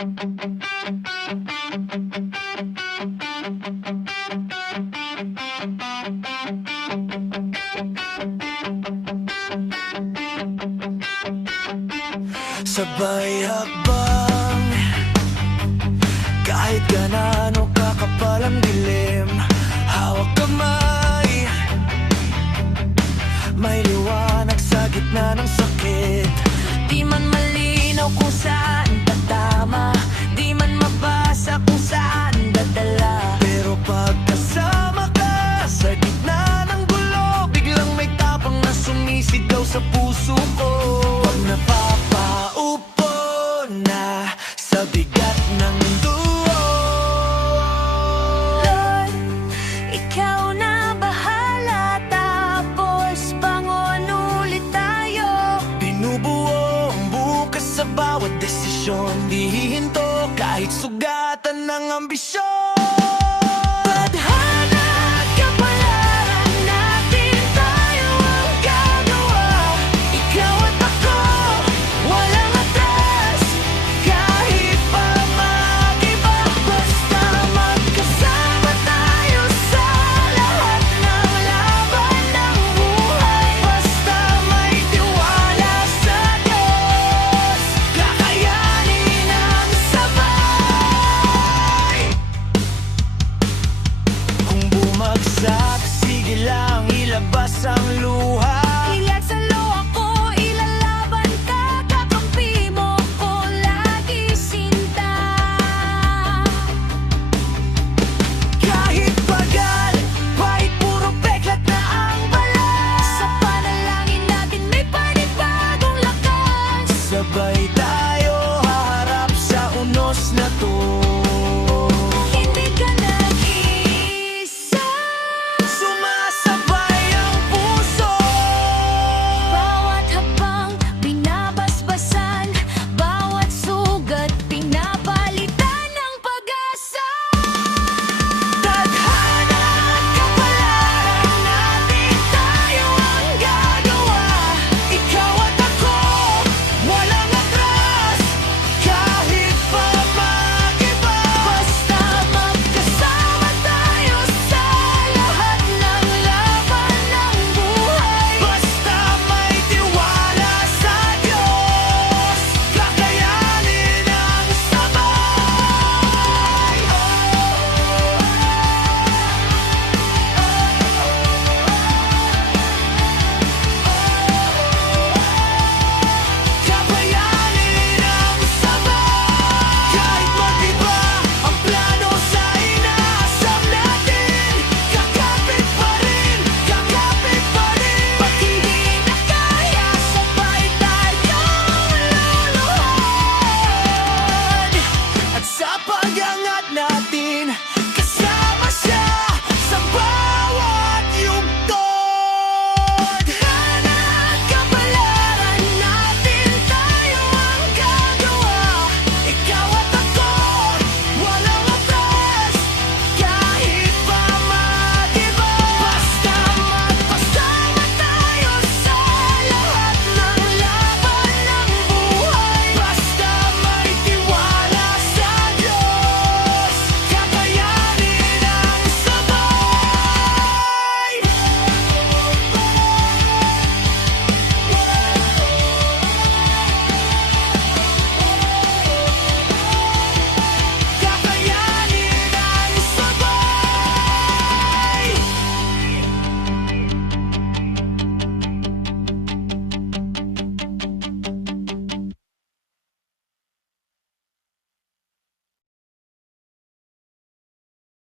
Sabay hakbang, kahit gaano kakapal ang dilim. Hawak kamay, may liwanag sa gitna ng sakit. Di man malinaw kung saan tatama, di man mabasa kung saan dadala. Pero pagkasama ka sa gitna ng gulo, biglang may tapang na sumisigaw sa puso ko. Pag napapaupo na sa bigat ng duo, Lord, ikaw na bahala, tapos bangon ulit tayo. binubuo ang bukas sa bawat desisyon. Di hihinto kahit sugatan ng ambisyon. Tadhana, kapalaran natin, tayo ang gagawa. Ikaw at ako, walang atras, kahit pa mag-iba. Basta magkasama tayo sa lahat ng laban ng buhay. Basta may tiwala sa Diyos, kakayanin ang sabay. Kung bumagsak, sige lang ilabas ang luha. Ilat sa luha ko, ilalaban ka, kakampi mo ko lagi, sinta. Kahit pagal, kahit puro peklat na ang balas, Sa panalangin natin may panibagong lakas. sabay tayo haharap sa unos na to.